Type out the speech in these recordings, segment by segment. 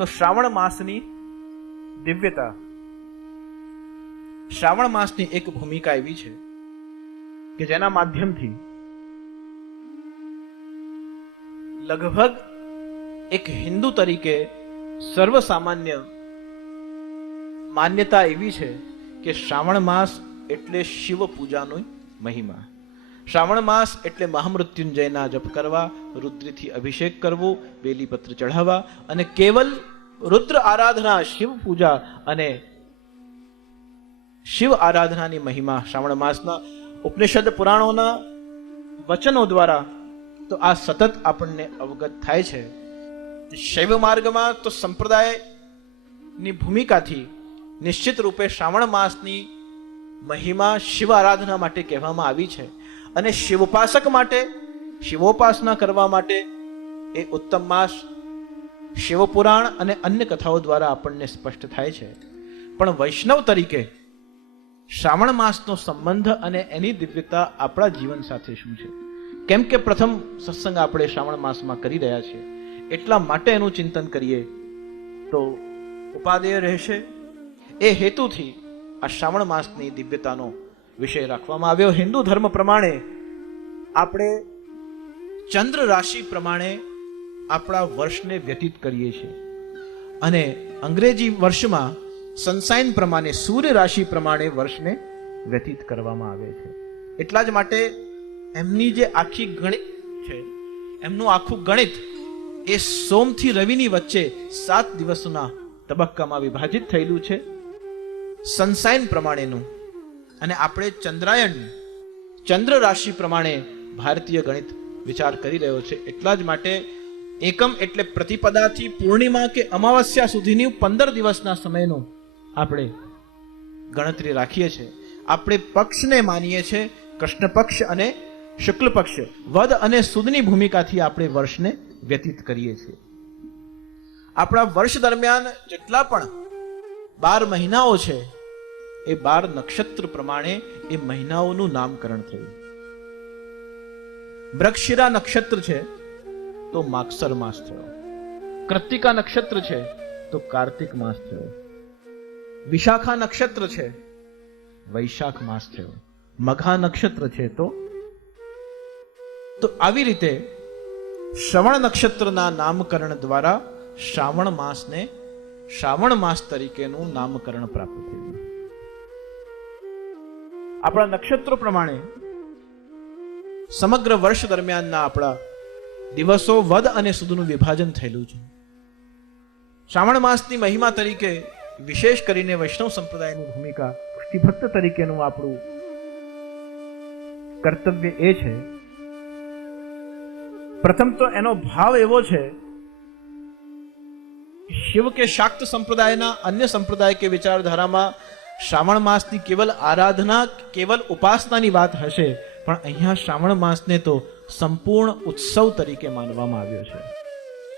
તો શ્રાવણ માસની દિવ્યતા. શ્રાવણ માસની એક ભૂમિકા એવી છે કે જેના માધ્યમથી લગભગ એક હિન્દુ તરીકે સર્વસામાન્ય માન્યતા એવી છે કે શ્રાવણ માસ એટલે શિવ પૂજાનો મહિમા. શ્રાવણ માસ એટલે મહામૃત્યુંજયના જપ કરવા, રુદ્રથી અભિષેક કરવો, બેલીપત્ર ચઢાવવા અને કેવલ રુદ્ર આરાધના, શિવ પૂજા અને શિવ આરાધનાની મહિમા શ્રાવણ માસના ઉપનિષદ પુરાણોના વચનો દ્વારા તો આ સતત આપણને અવગત થાય છે. શૈવ માર્ગમાં તો સંપ્રદાયની ભૂમિકાથી નિશ્ચિત રૂપે શ્રાવણ માસની મહિમા શિવ આરાધના માટે કહેવામાં આવી છે અને શિવોપાસક માટે, શિવોપાસના કરવા માટે એ ઉત્તમ માસ શિવપુરાણ અને અન્ય કથાઓ દ્વારા આપણને સ્પષ્ટ થાય છે. પણ વૈષ્ણવ તરીકે શ્રાવણ માસનો સંબંધ અને એની દિવ્યતા આપણા જીવન સાથે શું છે? કેમ કે પ્રથમ સત્સંગ આપણે શ્રાવણ માસમાં કરી રહ્યા છીએ. એટલા માટે એનું ચિંતન કરીએ તો ઉપાદેય રહેશે. એ હેતુથી આ શ્રાવણ માસની દિવ્યતાનો વિષય રાખવામાં આવ્યો. હિન્દુ ધર્મ પ્રમાણે આપણે ચંદ્ર રાશિ પ્રમાણે આપણા વર્ષને વ્યતીત કરીએ છીએ. અને અંગ્રેજી વર્ષમાં સનસાઇન પ્રમાણે, સૂર્ય રાશિ પ્રમાણે વર્ષને વ્યતીત કરવામાં આવે છે. એટલા જ માટે એમની જે આખી ગણિત છે, એમનું આખું ગણિત એ સોમથી રવિની વચ્ચે સાત દિવસના તબક્કામાં વિભાજિત થયેલું છે. સનસાઇન પ્રમાણેનું અને આપણે ચંદ્રાયણ ચંદ્ર રાશિ પ્રમાણે ભારતીય ગણિત વિચાર કરી રહ્યો છે. એટલા જ માટે એકમ એટલે પ્રતિપદાથી પૂર્ણિમા કે અમાવસ્યા સુધીની પંદર દિવસના સમયનો આપણે ગણતરી રાખીએ છીએ. આપણે પક્ષને માનીએ છીએ કૃષ્ણ પક્ષ અને શુક્લ પક્ષ વદ અને સુદની ભૂમિકાથી આપણે વર્ષને વ્યતીત કરીએ છીએ. આપણા વર્ષ દરમિયાન જેટલા પણ બાર મહિનાઓ છે, એ બાર નક્ષત્ર પ્રમાણે એ મહિનાઓનું નામકરણ થયું. વૃક્ષિરા નક્ષત્ર છે તો માગસર માસ થયો. કૃતિકા નક્ષત્ર છે. તો કાર્તિક માસ થયો. વિશાખા નક્ષત્ર છે. વૈશાખ માસ થયો. મઘા નક્ષત્ર છે તો? તો આવી રીતે શ્રવણ નક્ષત્રના નામકરણ દ્વારા શ્રાવણ માસને શ્રાવણ માસ તરીકેનું નામકરણ પ્રાપ્ત થયું. આપણા નક્ષત્રો પ્રમાણે સમગ્ર વર્ષ દરમિયાનના આપણા દિવસો વદ અને સુદનું વિભાજન થયેલું છે. શ્રાવણ માસની મહિમા તરીકે વિશેષ કરીને વૈષ્ણવ સંપ્રદાયની ભૂમિકા પુષ્ટિભક્ત તરીકેનું આપણું કર્તવ્ય એ છે. પ્રથમ તો એનો ભાવ એવો છે, શિવ કે શાક્ત સંપ્રદાયના અન્ય સંપ્રદાય કે વિચારધારામાં શ્રાવણ માસની કેવલ આરાધના, કેવલ ઉપાસનાની વાત હશે, પણ અહીંયા શ્રાવણ માસને તો સંપૂર્ણ ઉત્સવ તરીકે માનવામાં આવ્યો છે.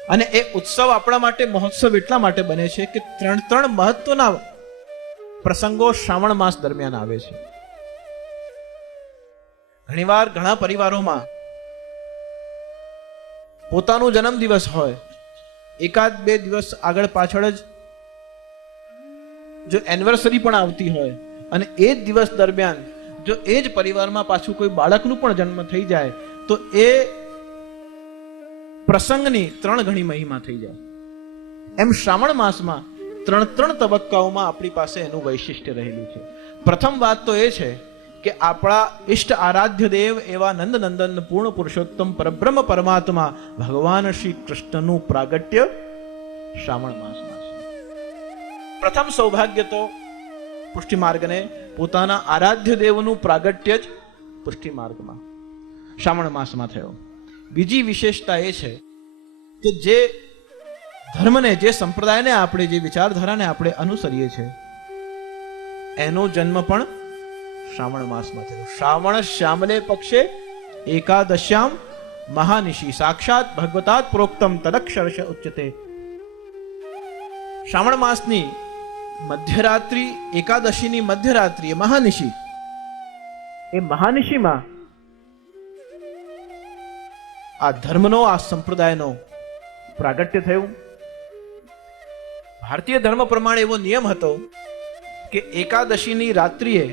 અને એ ઉત્સવ આપણા માટે, મહોત્સવ એટલા માટે બને છે કે ત્રણ ત્રણ મહત્વના પ્રસંગો શ્રાવણ માસ દરમિયાન આવે છે. ઘણીવાર ઘણા પરિવારોમાં પોતાનો જન્મદિવસ હોય, એકાદ બે દિવસ આગળ પાછળ જ જો એનિવર્સરી પણ આવતી હોય, અને એ જ દિવસ દરમિયાન જો એ જ પરિવારમાં પાછું કોઈ બાળકનું પણ જન્મ થઈ જાય તો એ પ્રસંગની ત્રણ ગણી મહિમા થઈ જાય. એમ શ્રાવણ માસમાં ત્રણ ત્રણ તબક્કાઓમાં આપણી પાસે એનું વૈશિષ્ટ્ય રહેલું છે. પ્રથમ વાત તો એ છે કે આપણા ઈષ્ટ આરાધ્ય દેવ એવા નંદ નંદન પૂર્ણ પુરુષોત્તમ પરબ્રહ્મ પરમાત્મા ભગવાન શ્રી કૃષ્ણનું પ્રાગટ્ય શ્રાવણ માસમાં છે. પ્રથમ સૌભાગ્ય તો પુષ્ટિ માર્ગને પોતાના આરાધ્ય દેવનું પ્રાગટ્ય જ પુષ્ટિ માર્ગમાં શ્રાવણ માસમાં થયો. બીજી વિશેષતા એ છે કે જે ધર્મને, જે સંપ્રદાયને આપણે, જે વિચારધારાને આપણે અનુસરીએ છીએ એનો જન્મ પણ શ્રાવણ માસમાં થયો. શ્રાવણ શ્યામલે પક્ષે એકાદશ્યામ મહાનિશી, સાક્ષાત ભગવતાત પ્રોક્તમ તદક્ષરશ ઉચ્યતે. શ્રાવણ માસની મધ્યરાત્રિ, એકાદશીની મધ્યરાત્રિ મહાનિશી, એ મહાનિશીમાં આ ધર્મનો, આ સંપ્રદાયનો પ્રાગટ્ય થયું. ભારતીય ધર્મ પ્રમાણે એવો નિયમ હતો કે એકાદશીની રાત્રિએ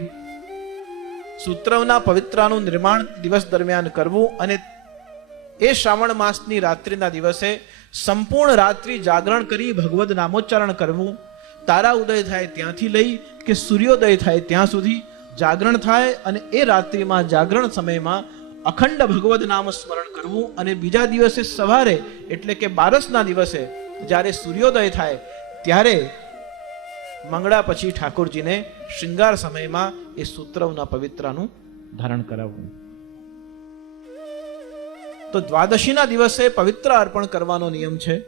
સૂત્રના પવિત્રાનું નિર્માણ દિવસ દરમિયાન કરવું અને એ શ્રાવણ માસની રાત્રિના દિવસે સંપૂર્ણ રાત્રિ જાગરણ કરી ભગવદ નામોચ્ચારણ કરવું. તારા ઉદય થાય ત્યાંથી લઈ કે સૂર્યોદય થાય ત્યાં સુધી જાગરણ થાય અને એ રાત્રિમાં જાગરણ સમયમાં અખંડ ભગવદ નામ સ્મરણ કરવું અને બીજા દિવસે સવારે, એટલે કે બારસના દિવસે, જ્યારે સૂર્યોદય થાય, ત્યારે મંગળા પછી ઠાકોરજીને શૃંગાર સમયમાં એ સૂત્રવના પવિત્રાનું ધારણ કરાવવું. તો દ્વાદશીના દિવસે પવિત્ર અર્પણ કરવાનો નિયમ છે.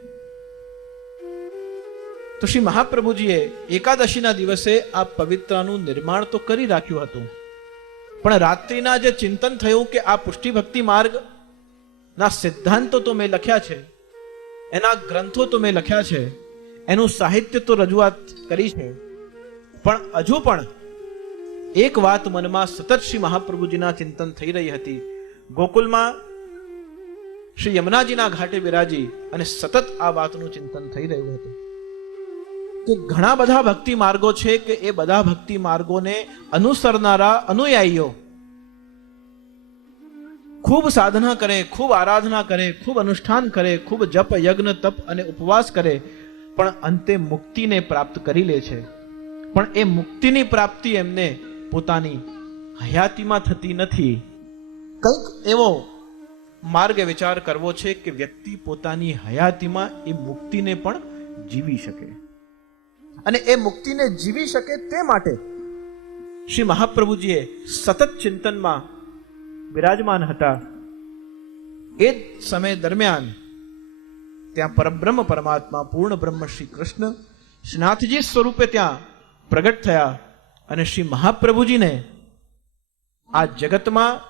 તો શ્રી મહાપ્રભુજીએ એકાદશીના દિવસે આ પવિત્રાનું નિર્માણ તો કરી રાખ્યું હતું. પણ રાત્રિના જે ચિંતન થયું કે આ પુષ્ટિ ભક્તિ માર્ગ, ના સિદ્ધાંતો તો મેં લખ્યા છે, એના ગ્રંથો તો મેં લખ્યા છે, એનું સાહિત્ય તો રજૂઆત કરી છે. પણ હજુ પણ એક વાત મનમાં સતત શ્રી મહાપ્રભુજીના ચિંતન થઈ રહી હતી. ગોકુલમાં શ્રી યમુનાજીના ઘાટે બિરાજી અને સતત આ વાતનું ચિંતન થઈ રહ્યું હતું. કે ઘણા બધા ભક્તિ માર્ગો છે કે એ બધા ભક્તિ માર્ગોને અનુસરનારા અનુયાયીઓ ખૂબ સાધના કરે, ખૂબ આરાધના કરે, ખૂબ અનુષ્ઠાન કરે, ખૂબ જપ, યજ્ઞ, તપ અને ઉપવાસ કરે, પણ અંતે મુક્તિને પ્રાપ્ત કરી લે છે. પણ એ મુક્તિની પ્રાપ્તિ એમને પોતાની હયાતીમાં થતી નથી. કંઈક એવો માર્ગે વિચાર કરવો છે કે વ્યક્તિ પોતાની હયાતીમાં એ મુક્તિને પણ જીવી શકે. અને એ મુક્તિને જીવી શકે તે માટે શ્રી મહાપ્રભુજીએ સતત ચિંતનમાં બિરાજમાન હતા. એ જ સમય દરમિયાન ત્યાં પરબ્રહ્મ પરમાત્મા, પૂર્ણ બ્રહ્મ શ્રી કૃષ્ણ શ્રીનાથજી સ્વરૂપે ત્યાં પ્રગટ થયા અને શ્રી મહાપ્રભુજીને આ જગતમાં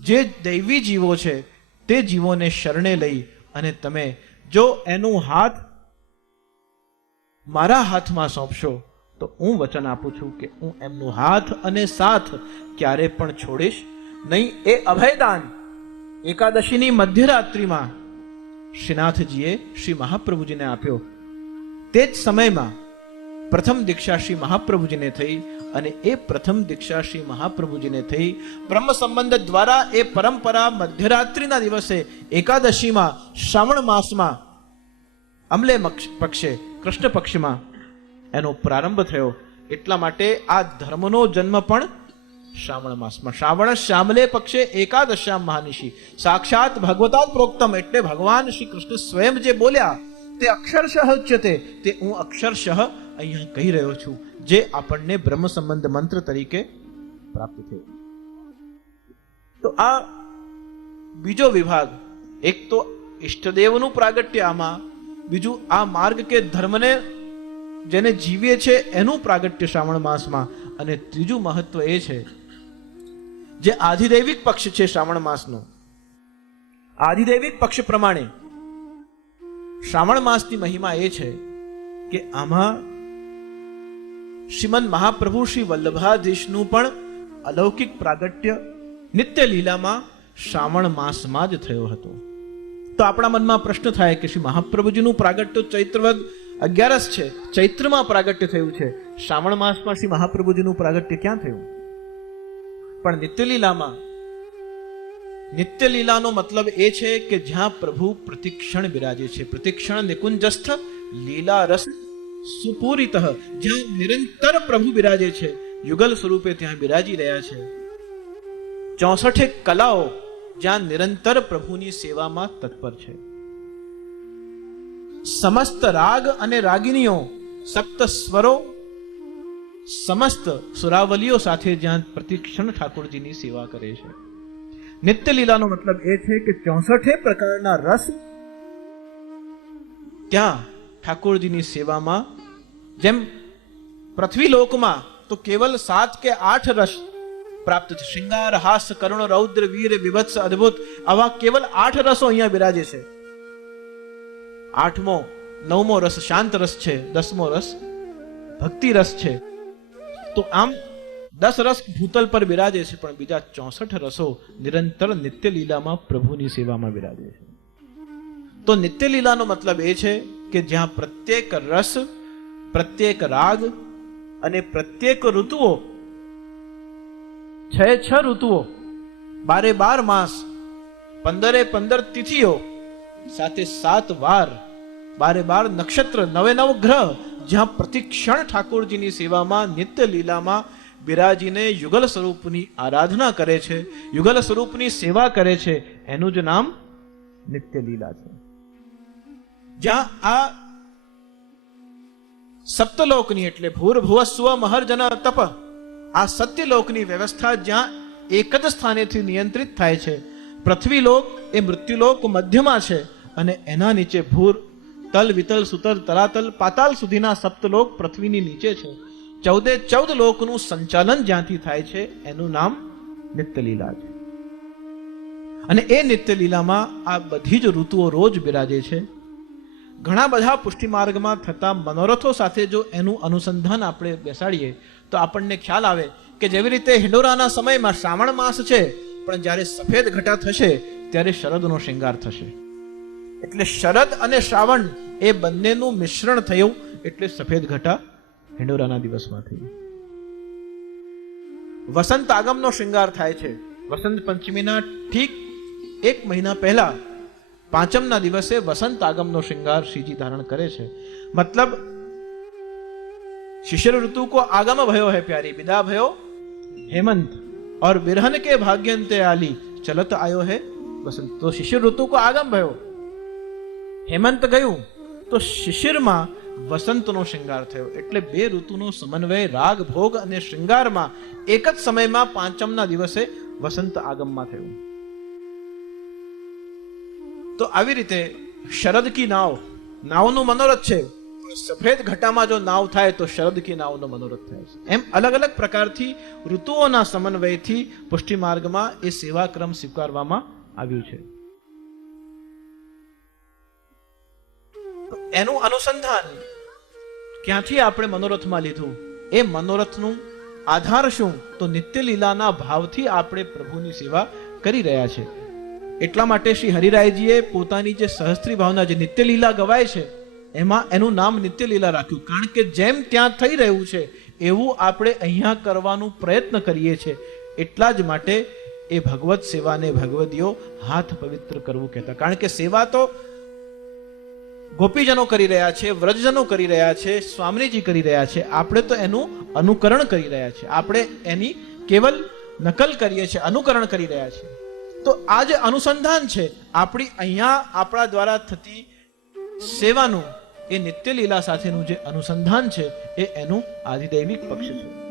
જે દૈવી જીવો છે તે જીવોને શરણે લઈ અને તમે જો એનું હાથ મારા હાથમાં સોંપશો, તો હું વચન આપું છું કે હું એમનું હાથ અને સાથ ક્યારે પણ છોડીશ નહીં. એ અભયદાન એકાદશીની મધ્યરાત્રિમાં શ્રીનાથજીએ શ્રી મહાપ્રભુજીને આપ્યો. તે જ સમયમાં પ્રથમ દીક્ષા શ્રી મહાપ્રભુજીને થઈ અને એ પ્રથમ દીક્ષા શ્રી મહાપ્રભુજીને થઈ. બ્રહ્મ સંબંધ દ્વારા એ પરંપરા મધ્યરાત્રિના દિવસે એકાદશીમાં શ્રાવણ માસમાં અમલે પક્ષે, કૃષ્ણ પક્ષમાં એનો પ્રારંભ થયો. એટલા માટે આ ધર્મનો જન્મ પણ શ્રાવણ માસમાં. શ્રાવણ શ્યામલે પક્ષે એકાદશ્યામ મહાનિશી. સાક્ષાત ભગવતા પ્રોક્તમ એટલે ભગવાન શ્રી કૃષ્ણ સ્વયં જે બોલ્યા, તે અક્ષરશઃ ઉચ્યતે તે હું અક્ષરશઃ અહીંયા કહી રહ્યો છું, જે આપણને બ્રહ્મ સંબંધ મંત્ર તરીકે પ્રાપ્ત થયો. તો આ બીજો વિભાગ, એક તો ઈષ્ટદેવનું પ્રાગટ્ય આમાં બીજું, આ માર્ગ કે ધર્મને જેને જીવીએ છે, એનું પ્રાગટ્ય શ્રાવણ માસમાં. અને ત્રીજું મહત્વ એ છે જે આધિદૈવિક પક્ષ છે શ્રાવણ માસનો. આધિદૈવિક પક્ષ પ્રમાણે શ્રાવણ માસની મહિમા એ છે કે આમાં શ્રીમન મહાપ્રભુ શ્રી વલ્લભાધીશનું પણ અલૌકિક પ્રાગટ્ય, નિત્ય લીલામાં શ્રાવણ માસમાં જ થયો હતો. તો આપણા મનમાં પ્રશ્ન થાય કે શ્રી મહાપ્રભુજીનું પ્રાગટ્ય ચૈત્રવદ અગિયારસ છે. ચૈત્રમાં પ્રાગટ્ય થયું છે. શ્રાવણ માસમાં શ્રી મહાપ્રભુજીનું પ્રાગટ્ય ક્યાં થયું? પણ નિત્યલીલામાં, નિત્યલીલાનો મતલબ એ છે કે જ્યાં પ્રભુ પ્રતિક્ષણ બિરાજે છે. પ્રતિક્ષણ નિકુંજસ્થ લીલા રસ સુપૂરિત, જ્યાં નિરંતર પ્રભુ બિરાજે છે. યુગલ સ્વરૂપે ત્યાં બિરાજી રહ્યા છે. ચોસઠે કલાઓ જ્યાં નિરંતર પ્રભુની સેવામાં તત્પર છે. સમસ્ત રાગ અને રાગિણીઓ, સપ્ત સ્વરો, સમસ્ત સુરાવલીઓ સાથે જ્યાં પ્રતિક્ષણ ઠાકોરજીની સેવા કરે છે. નિત્ય લીલાનો મતલબ એ છે કે ચોસઠે પ્રકારના રસ ત્યાં ઠાકોરજીની સેવામાં, જેમ પૃથ્વી લોકમાં તો કેવલ સાત કે આઠ રસ પ્રાપ્ત છે. શૃંગાર, હાસ, કરુણ, રૌદ્ર, વીર વિભત્સ અદ્ભુત. આવા કેવલ આઠ રસો અહીંયા બિરાજે છે. આઠમો, નવમો રસ શાંત રસ છે, દસમો રસ ભક્તિ રસ છે. તો આમ દસ રસ ભૂતલ પર બિરાજે છે, પણ બીજા ચોસઠ રસો નિરંતર નિત્ય લીલામાં પ્રભુની સેવામાં બિરાજે છે. તો નિત્ય લીલાનો મતલબ એ છે કે જ્યાં પ્રત્યેક રસ, પ્રત્યેક રાગ અને પ્રત્યેક ઋતુઓ છ છ ઋતુઓ. બારે બાર માસ, પંદરે પંદર તિથિઓ, સાથે સાત વાર, બારે બાર નક્ષત્ર, નવે નવ ગ્રહ, જ્યાં પ્રતિક્ષણ ઠાકોરજીની સેવામાં, નિત્ય લીલામાં બિરાજીને યુગલ સ્વરૂપની આરાધના કરે છે, યુગલ સ્વરૂપની સેવા કરે છે. એનું જ નામ નિત્ય લીલા છે. જ્યાં આ સપ્તલોકની એટલે ભૂર ભુવસ્વ મહર્જન તપ આ સત્યલોકની વ્યવસ્થા જ્યાં એક જ સ્થાનેથી નિયંત્રિત થાય છે. પૃથ્વીલોક એ મૃત્યુલોક મધ્યમાં છે અને એના નીચે ભૂર, તલ વિતલ સુતલ તલાતલ પાતાલ સુધીના સપ્તલોક પૃથ્વીની નીચે છે. ચૌદે ચૌદ લોકનું સંચાલન જ્યાંથી થાય છે એનું નામ નિત્યલીલા છે. અને એ નિત્યલીલામાં આ બધી જ ઋતુઓ રોજ બિરાજે છે. ઘણા બધા પુષ્ટિમાર્ગમાં થતા મનોરથો સાથે જો એનું અનુસંધાન આપણે બેસાડીએ, તો આપણને ખ્યાલ આવે કે જેવી રીતે હિંડોરાના સમયમાં શ્રાવણ માસ છે, પણ જ્યારે સફેદ ઘટા થશે, ત્યારે શરદનો શિંગાર થશે. એટલે શરદ અને શ્રાવણ એ બંનેનું મિશ્રણ થયું એટલે સફેદ ઘટા હિંડોરાના દિવસમાં થયું વસંત આગમનો શિંગાર થાય છે. વસંત પંચમીના ઠીક એક મહિના પહેલા પાંચમના દિવસે વસંત આગમનો શ્રૃંગાર શ્રીજી ધારણ કરે છે. મતલબ શિશિર ઋતુ કો આગમ ભયો હે પ્યારી વિદા ભયો. હેમંત. ઓર विरहन કે ભાગ્યંતે આલી ચલત આયો है વસંત. તો શિશિર ઋતુ કો આગમ ભયો. હેમંત ગયું તો શિશિરમાં વસંતનો શૃંગાર થયો. એટલે બે ઋતુનો સમન્વય રાગ ભોગ અને શૃંગારમાં એક જ સમયમાં પાંચમના દિવસે વસંત આગમમાં થયું. તો આવી રીતે શરદ કી નાવ, નાવનું મનોરથ છે. સફેદ ઘટામાં જો નાવ થાય તો શરદ કી નાવનો મનોરથ થાય છે. એમ અલગ અલગ પ્રકારથી ઋતુઓના સમન્વયથી પુષ્ટિ માર્ગમાં એ સેવાક્રમ સ્વીકારવામાં આવ્યું છે. એનું અનુસંધાન ક્યાંથી આપણે મનોરથમાં લીધું? એ મનોરથનું આધાર શું? તો નિત્ય લીલાના ભાવથી આપણે પ્રભુની સેવા કરી રહ્યા છે. એટલા માટે શ્રી હરિરાયજીએ પોતાની જે સહસ્ત્રી ભાવના, જે નિત્યલીલા ગવાય છે, એમાં એનું નામ નિત્યલીલા રાખ્યું. કારણ કે જેમ ત્યાં થઈ રહ્યું છે, એવું આપણે અહીંયા કરવાનું પ્રયત્ન કરીએ છીએ. એટલા જ માટે એ ભગવત સેવાને ભગવદીઓ હાથ પવિત્ર કરવું કહેતા. કારણ કે સેવા તો ગોપીજનો કરી રહ્યા છે, વ્રજજનો કરી રહ્યા છે, સ્વામીજી કરી રહ્યા છે. આપણે તો એનું અનુકરણ કરી રહ્યા છે. આપણે એની કેવલ નકલ કરીએ છીએ, અનુકરણ કરી રહ્યા છીએ. તો આ જે અનુસંધાન છે, આપણી અહીંયા આપણા દ્વારા થતી સેવાનું, એ નિત્ય લીલા સાથેનું જે અનુસંધાન છે, એ એનું આદિદૈવિક પક્ષ છે.